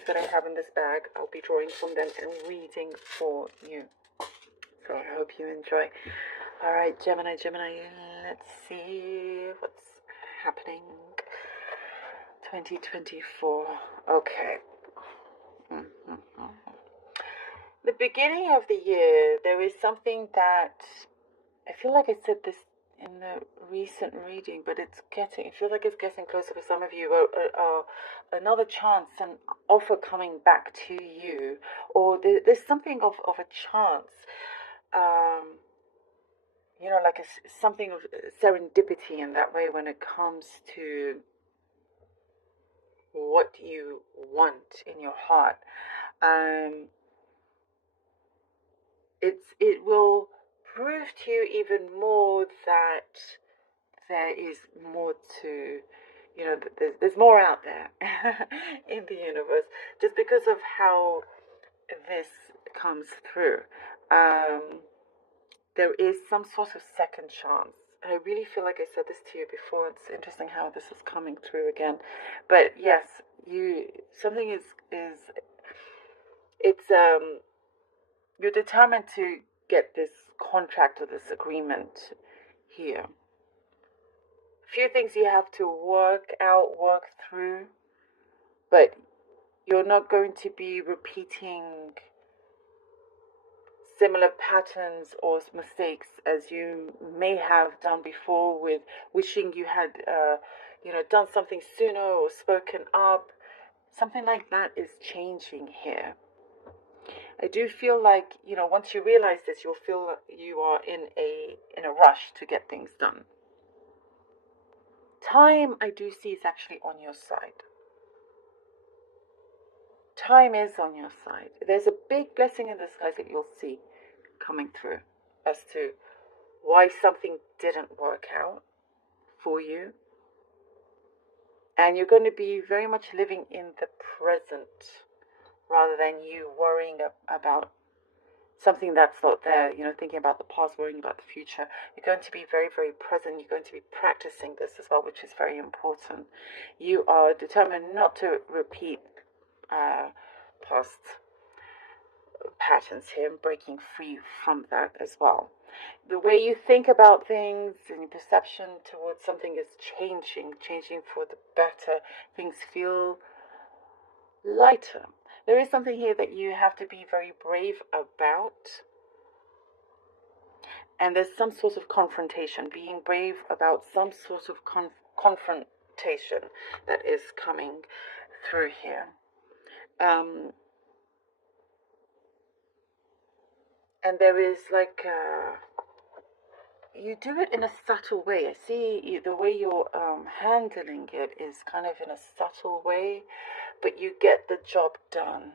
cards that I have in this bag. I'll be drawing from them and reading for you. So I hope you enjoy. All right, Gemini, let's see what's happening. 2024. Okay. The beginning of the year, there is something that I feel like I said this in the recent reading, but I feel like it's getting closer for some of you. Another chance, an offer coming back to you, or there's something of a chance. Like something of serendipity in that way when it comes to what you want in your heart. It will prove to you even more that there is more to, there's more out there in the universe, just because of how this comes through. There is some sort of second chance. And I really feel like I said this to you before. It's interesting how this is coming through again. But yes, you're determined to get this contract or this agreement here. Few things you have to work through, but you're not going to be repeating similar patterns or mistakes as you may have done before, with wishing you had done something sooner or spoken up. Something like that is changing here. I do feel like, once you realize this, you'll feel like you are in a rush to get things done. Time, I do see, is actually on your side. Time is on your side. There's a big blessing in disguise that you'll see coming through as to why something didn't work out for you. And you're going to be very much living in the present rather than you worrying about something that's not there, thinking about the past, worrying about the future. You're going to be very, very present. You're going to be practicing this as well, which is very important. You are determined not to repeat past patterns here and breaking free from that as well. The way you think about things and your perception towards something is changing for the better. Things feel lighter. There is something here that you have to be very brave about. And there's some sort of confrontation, being brave about some sort of confrontation that is coming through here. And there is like, you do it in a subtle way. I see the way you're handling it is kind of in a subtle way, but you get the job done.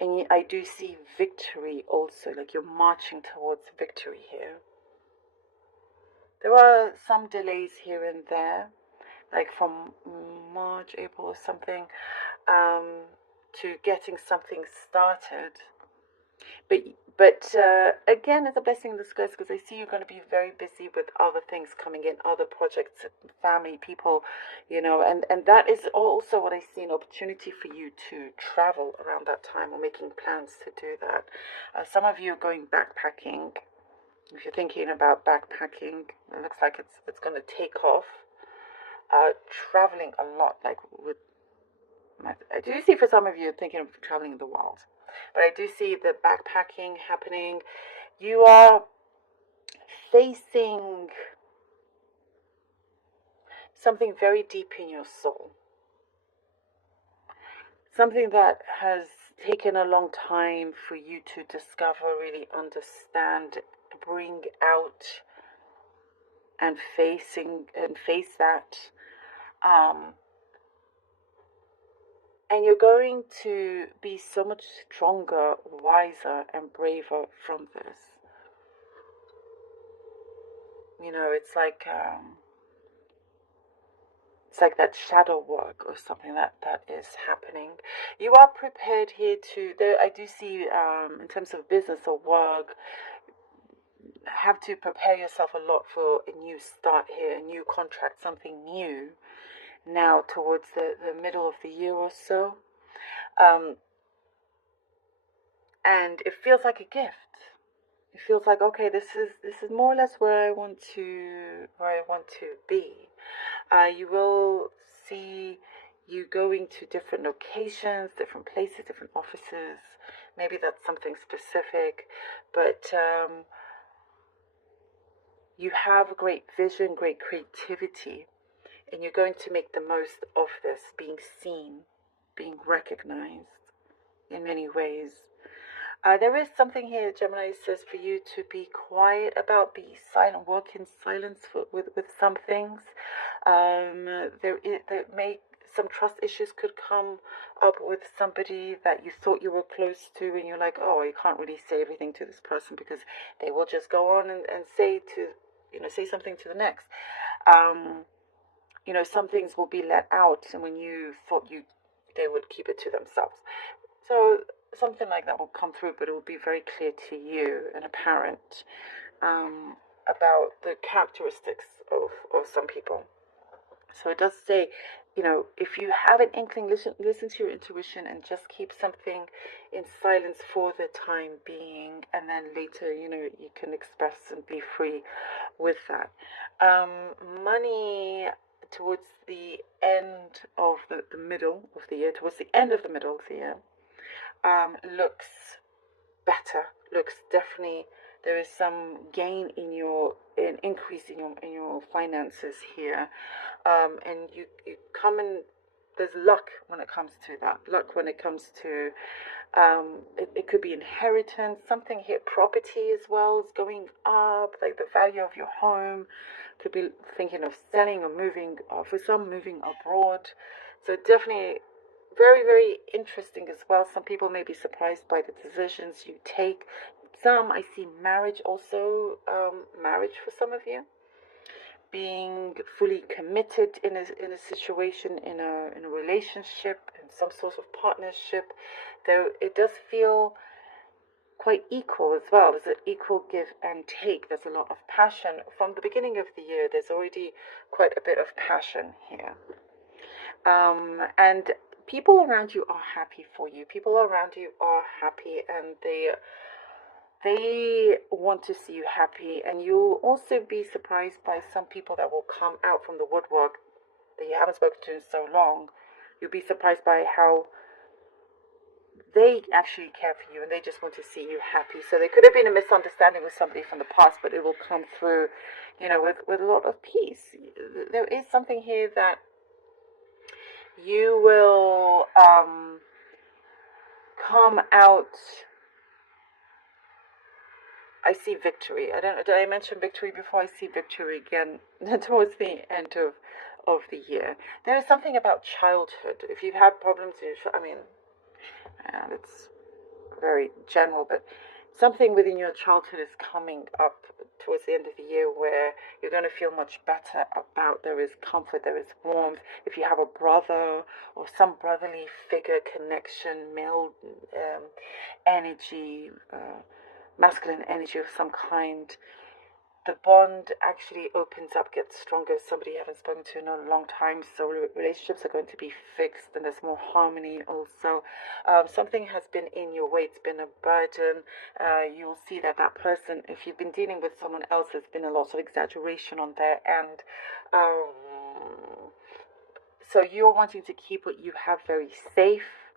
And I do see victory also, like you're marching towards victory here. There are some delays here and there, like from March, April or something, to getting something started. But again, it's a blessing in disguise, because I see you're going to be very busy with other things coming in, other projects, family, people, and that is also what I see, an opportunity for you to travel around that time or making plans to do that. Some of you are going backpacking. If you're thinking about backpacking, it looks like it's going to take off. Traveling a lot, like I do see for some of you thinking of traveling the world. But I do see the backpacking happening. You are facing something very deep in your soul. Something that has taken a long time for you to discover, really understand, bring out, and face that. And you're going to be so much stronger, wiser, and braver from this. It's like that shadow work or something that is happening. You are prepared here I do see, in terms of business or work, have to prepare yourself a lot for a new start here, a new contract, something new. Now towards the middle of the year or so. And it feels like a gift. It feels like, okay, this is more or less where I want to be. You will see you going to different locations, different places, different offices. Maybe that's something specific, but you have great vision, great creativity, and you're going to make the most of this being seen, being recognized in many ways. There is something here, Gemini says, for you to be quiet about, be silent, work in silence with some things. Some trust issues could come up with somebody that you thought you were close to, and you're like, oh, you can't really say everything to this person because they will just go on and say something to the next. Some things will be let out, and when you thought they would keep it to themselves. So something like that will come through, but it will be very clear to you and apparent about the characteristics of some people. So it does say, if you have an inkling, listen to your intuition and just keep something in silence for the time being, and then later, you can express and be free with that. Money towards the end of the middle of the year, towards the end of the middle of the year, looks better. Looks definitely, there is some gain an increase in your finances here, and you come in. There's luck when it comes to that. Luck when it comes to it could be inheritance. Something here, property as well is going up. Like the value of your home. Could be thinking of selling or moving. For some, moving abroad. So definitely very, very interesting as well. Some people may be surprised by the decisions you take. Some, I see marriage also, marriage for some of you. Being fully committed in a situation, in a relationship, in some sort of partnership. Though it does feel quite equal as well. There's an equal give and take. There's a lot of passion. From the beginning of the year, there's already quite a bit of passion here. And people around you are happy for you. People around you are happy, and they want to see you happy. And you'll also be surprised by some people that will come out from the woodwork that you haven't spoken to in so long. You'll be surprised by how they actually care for you, and they just want to see you happy. So there could have been a misunderstanding with somebody from the past, but it will come through, with a lot of peace. There is something here that you will come out. I see victory. Did I mention victory before? I see victory again towards the end of the year. There is something about childhood. If you've had problems in it's very general, but something within your childhood is coming up towards the end of the year where you're going to feel much better about. There is comfort, there is warmth. If you have a brother or some brotherly figure connection, male energy, masculine energy of some kind, the bond actually opens up, gets stronger. Somebody you haven't spoken to in a long time, so relationships are going to be fixed, and there's more harmony also. Something has been in your way, it's been a burden. You'll see that person, if you've been dealing with someone else, there's been a lot of exaggeration on their end. So you're wanting to keep what you have very safe,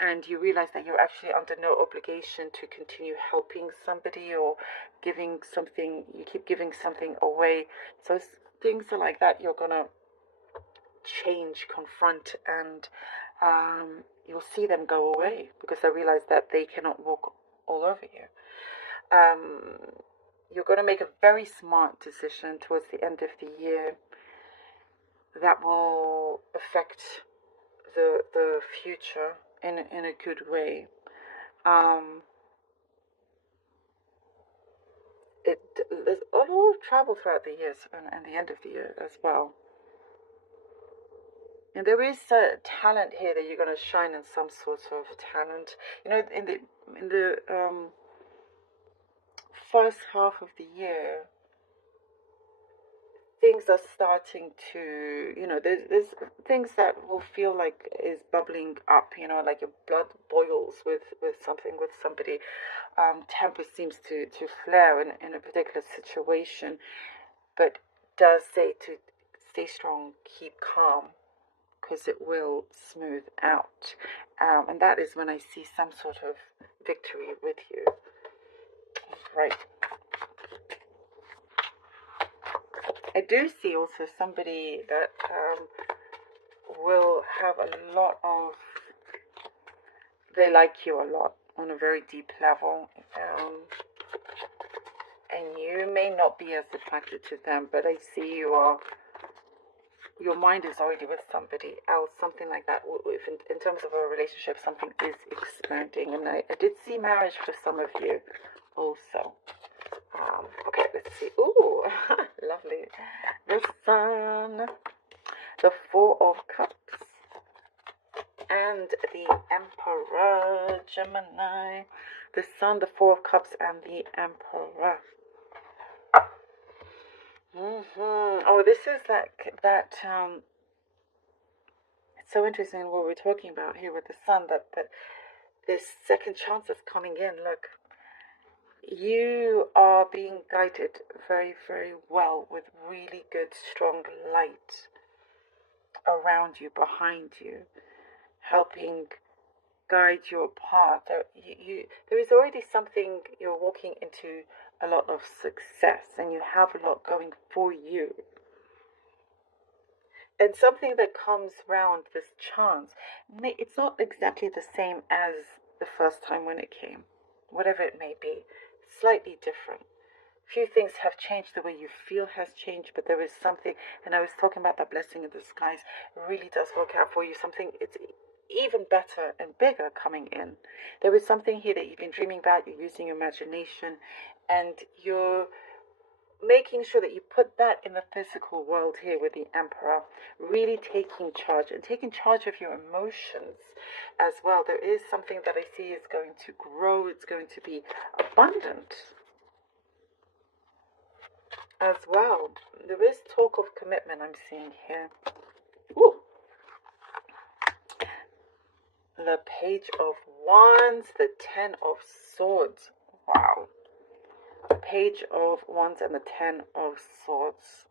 and you realize that you're actually under no obligation to continue helping somebody or giving something. You keep giving something away. So things are like that. You're gonna change, confront, and you'll see them go away because they realize that they cannot walk all over you. You're going to make a very smart decision towards the end of the year that will affect the future in a good way. There's a lot of travel throughout the years and the end of the year as well. And there is a talent here that you're going to shine in, some sort of talent. In the first half of the year, things are starting to, there's things that will feel like is bubbling up, like your blood boils with something, with somebody. Temper seems to flare in a particular situation, but does say to stay strong, keep calm, because it will smooth out. And that is when I see some sort of victory with you. Right. I do see also somebody that will have a lot of, they like you a lot on a very deep level. And you may not be as attracted to them, but I see your mind is already with somebody else, something like that. If in terms of a relationship, something is expanding. And I did see marriage for some of you also. Okay, let's see. Ooh, lovely. The Sun, the Four of Cups, and the Emperor, Gemini. The Sun, the Four of Cups, and the Emperor. Oh, this is that it's so interesting what we're talking about here with the Sun, that this second chance is coming in. Look, you are being guided very, very well with really good, strong light around you, behind you, helping guide your path. There is already something, you're walking into a lot of success, and you have a lot going for you. And something that comes round this chance, it's not exactly the same as the first time when it came, whatever it may be, slightly different. Few things have changed, the way you feel has changed, but there is something, and I was talking about that blessing in disguise, really does work out for you. Something, it's even better and bigger coming in. There is something here that you've been dreaming about, you're using your imagination, and you're making sure that you put that in the physical world here with the Emperor, really taking charge and taking charge of your emotions as well. There is something that I see is going to grow, it's going to be abundant as well. There is talk of commitment I'm seeing here. Ooh. The Page of Wands, the Ten of Swords. Wow. The Page of Wands and the Ten of Swords.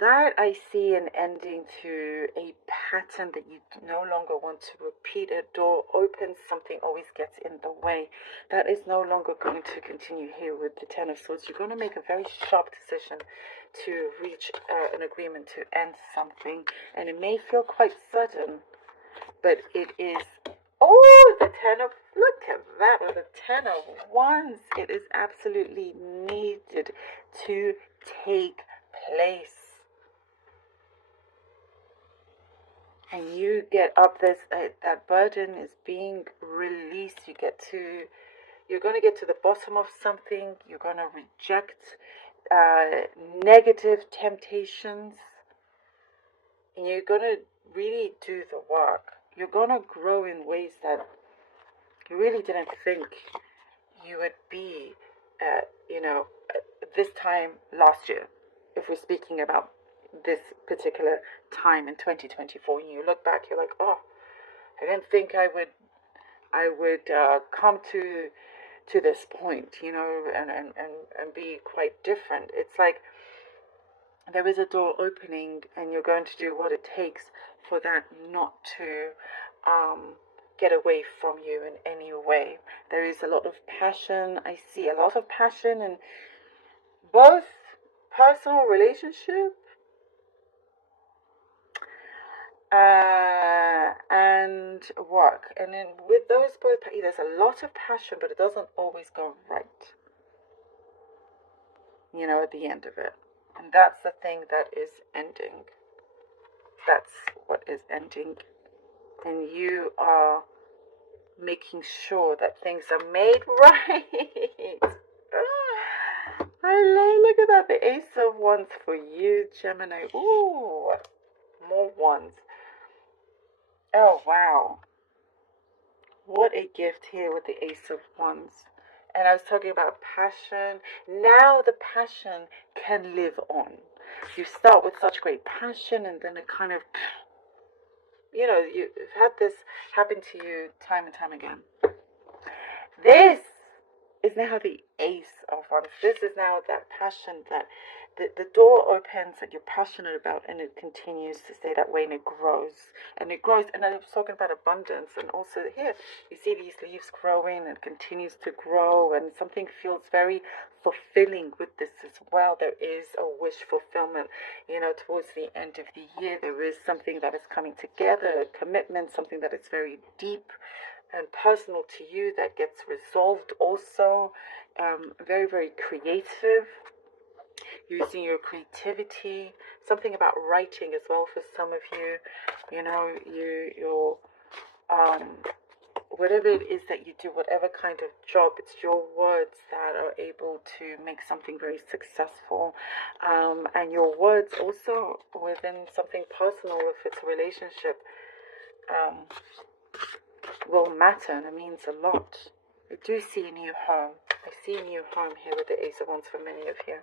That I see an ending to a pattern that you no longer want to repeat. A door opens, something always gets in the way. That is no longer going to continue here with the Ten of Swords. You're going to make a very sharp decision to reach an agreement to end something. And it may feel quite sudden, but it is... Oh, the Ten of... Look at that, with the Ten of Wands. It is absolutely needed to take place. And you get up this, that burden is being released. You're going to get to the bottom of something. You're going to reject negative temptations. And you're going to really do the work. You're going to grow in ways that you really didn't think you would be, this time last year, if we're speaking about this particular time in 2024. When you look back, you're like, oh, I didn't think I would come to this point, and be quite different. It's like there is a door opening, and you're going to do what it takes for that not to get away from you in any way. There is a lot of passion. I see a lot of passion in both personal relationship and work. And then with those both, there's a lot of passion, but it doesn't always go right, at the end of it. And that's the thing that is ending. That's what is ending. And you are making sure that things are made right. Look at that, the Ace of Wands for you, Gemini. Ooh, more wands. Oh, wow. What a gift here with the Ace of Wands. And I was talking about passion. Now the passion can live on. You start with such great passion, and then it kind of, you've had this happen to you time and time again. This is now the Ace of Wands. This is now that passion that the door opens that you're passionate about, and it continues to stay that way, and it grows and it grows. And I was talking about abundance, and also here you see these leaves growing and it continues to grow, and something feels very fulfilling with this as well. There is a wish fulfillment, towards the end of the year. There is something that is coming together, a commitment, something that is very deep and personal to you that gets resolved also. Very, very creative, using your creativity, something about writing as well for some of you. You're whatever it is that you do, whatever kind of job, it's your words that are able to make something very successful. And your words also within something personal, if it's a relationship, will matter, and it means a lot. I do see a new home. I see a new home here with the Ace of Wands for many of you.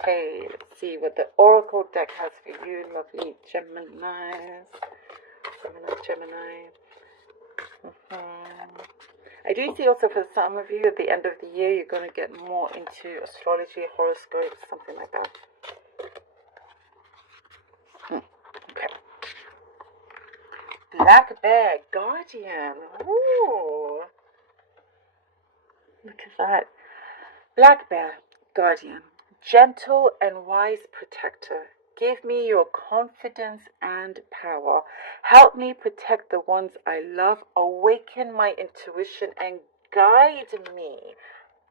Okay, let's see what the Oracle deck has for you, lovely Geminis. Gemini. I do see also for some of you at the end of the year, you're going to get more into astrology, horoscopes, something like that. Okay. Black Bear, Guardian. Ooh. Look at that. Black Bear, Guardian. Gentle and wise protector. Give me your confidence and power. Help me protect the ones I love. Awaken my intuition and guide me.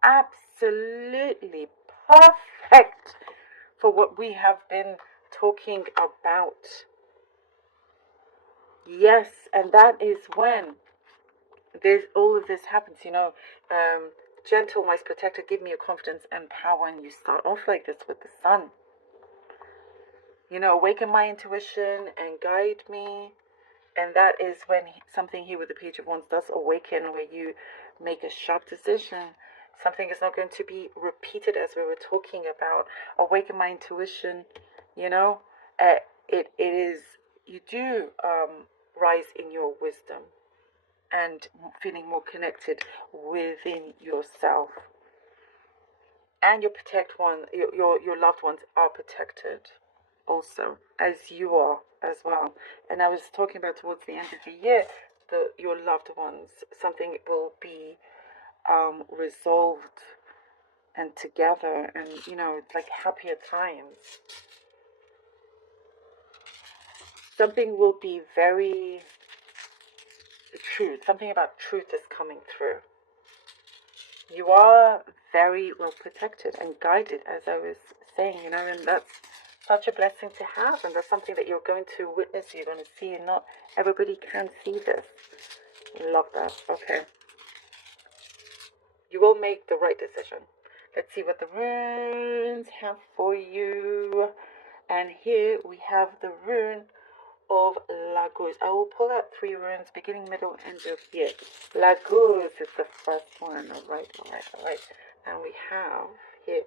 Absolutely perfect for what we have been talking about. Yes, and that is when all of this happens, gentle, wise protector, give me your confidence and power, and you start off like this with the sun. Awaken my intuition and guide me. And that is when something here with the Page of Wands does awaken, where you make a sharp decision. Something is not going to be repeated, as we were talking about. Awaken my intuition, it is, you do rise in your wisdom and feeling more connected within yourself. And your loved ones are protected also, as you are as well. And I was talking about towards the end of the year, your loved ones, something will be resolved and together, and it's like happier times. Something will be very truth. Something about truth is coming through. You are very well protected and guided, as I was saying, and that's such a blessing to have, and that's something that you're going to witness, you're going to see, and not everybody can see this. Love that. Okay. You will make the right decision. Let's see what the runes have for you. And here we have the rune of Laguz. I will pull out 3 runes, beginning, middle, end of year. Laguz is the first one. All right. And we have here,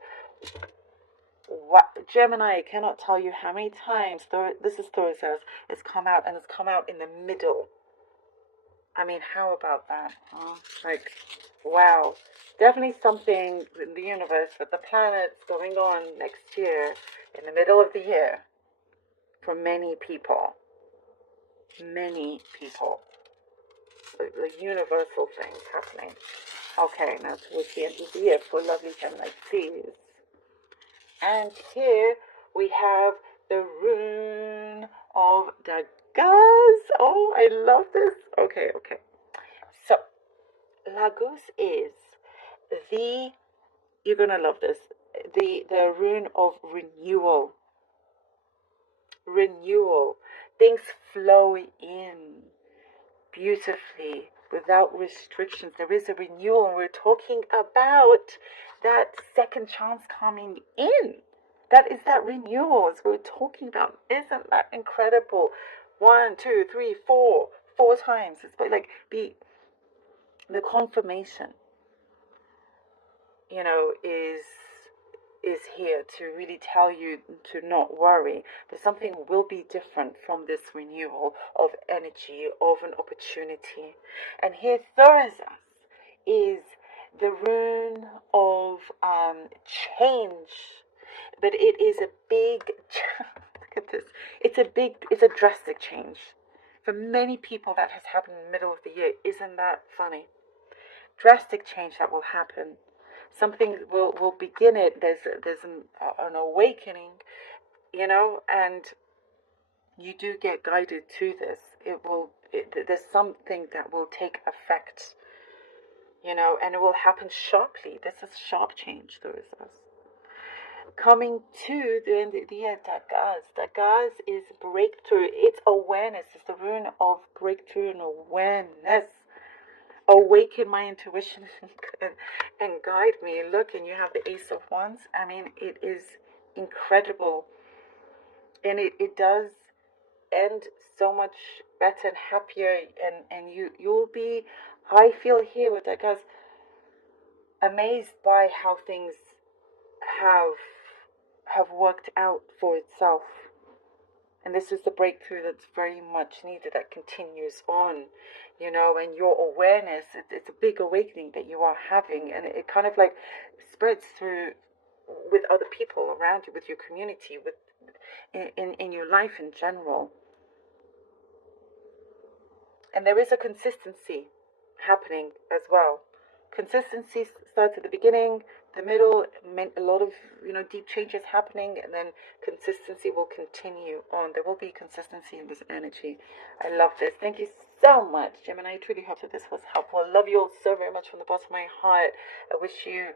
Gemini, I cannot tell you how many times, this is Taurus house, it's come out, and it's come out in the middle. I mean, how about that? Wow. Definitely something in the universe with the planets going on next year, in the middle of the year, for many people. Many people. The universal things happening. Okay, now towards the end of the year for lovely Gemini, please. And here we have the rune of Dagas. Oh, I love this. Okay. So, Laguz is you're going to love this, the rune of renewal. Renewal. Things flow in beautifully without restrictions. There is a renewal, and we're talking about that second chance coming in. That is that renewal, as we're talking about. Isn't that incredible? 1, 2, 3, 4 times. It's like the confirmation. is here to really tell you to not worry, but something will be different from this renewal of energy, of an opportunity. And here Thursday is the rune of change, but it is a big look at this, it's a drastic change. For many people that has happened in the middle of the year. Isn't that funny? Drastic change that will happen. Something will begin it. There's an awakening, and you do get guided to this. There's something that will take effect, and it will happen sharply. This is sharp change. There is us coming to the end of the year. Dagaz is breakthrough. It's awareness. It's the rune of breakthrough and awareness. Awaken my intuition and guide me. Look, and you have the Ace of Wands. I mean, it is incredible, and it does end so much better and happier, and you'll be, I feel here with that, guys, amazed by how things have worked out for itself. And this is the breakthrough that's very much needed, that continues on, and your awareness, it's a big awakening that you are having, and it kind of like spreads through with other people around you, with your community, with in your life in general. And there is a consistency happening as well. Consistency starts at the beginning, the middle, a lot of deep changes happening, and then consistency will continue on. There will be consistency in this energy. I love this. Thank you so much, Gemini. I truly hope that this was helpful. I love you all so very much from the bottom of my heart. I wish you